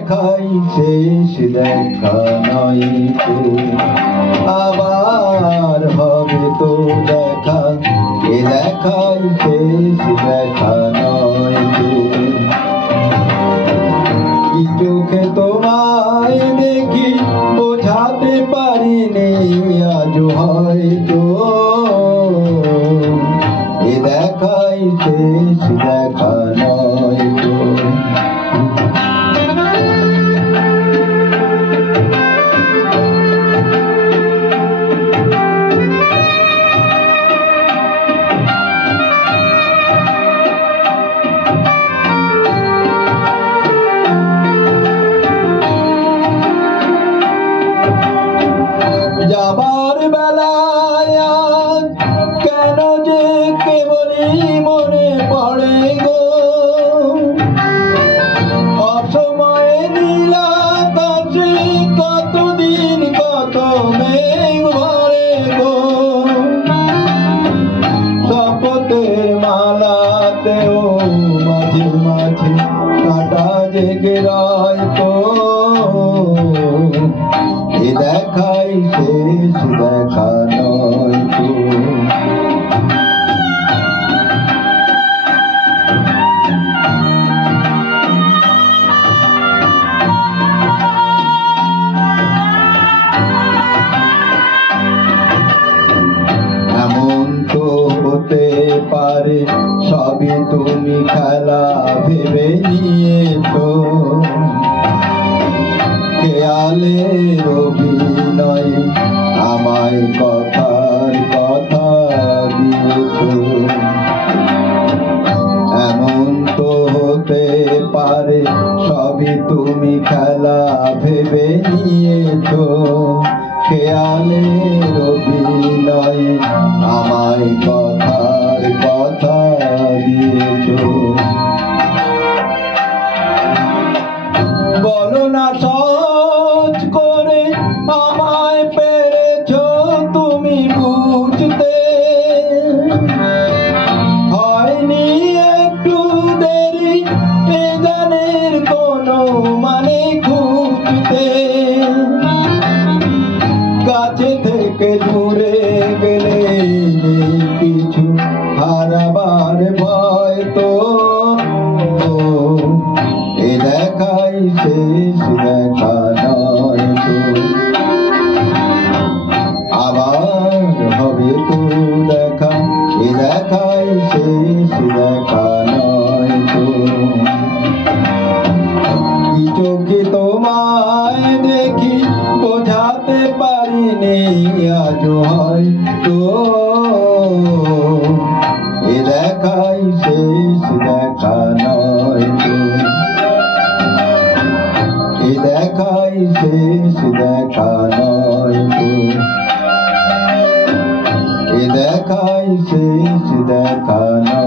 দেখাই শেষ দেখা নয় তো, আবার হবে তো দেখা, এ দেখাই শেষ দেখা নয় তো। কি চোখে তোমায় দেখি বোঝাতে পারিনি আজ হয়তো, এ দেখাই শেষ দেখা নয় তো। যাবার বেলায় আজ কেন যে কেবলই মনে পড়ে গো, অসময়ে নীল আকাশে কতদিন কত মেঘ ভরে গো, শপথের মালাতেও মাঝে মাঝে কাঁটা জেগে রয় তো, এ দেখাই শেষ দেখা নয় তো। এমন তো হতে পারে সবই তুমি খেলা ভেবে নিয়েছো, খেয়ালের অভিনয় আমায় কথার কথা দিয়েছো। এমন তো হতে পারে সবই তুমি খেলা ভেবে নিয়েছো, খেয়ালের অভিনয় আমায় কথার কথা দিয়েছো। বলো না সহজ করে আমায় পেরেছো তুমি বুঝতে, হয়নি একটু দেরি এ গানের কোনো মানে খুঁজতে, কাছে থেকে দূরে গেলে কিছু হারাবার ভয় তো, এ দেখাই শেষ দেখা নয় তো, আবার হবে তো দেখা, এ দেখাই শেষ দেখা নয় তো। কি চোখে তোমায় দেখি বোঝাতে পারিনি আজ হয়তো, এ দেখাই শেষ দেখা নয় তো, এ দেখাই শেষ দেখা নয় তো, এ দেখাই শেষ দেখা নয়।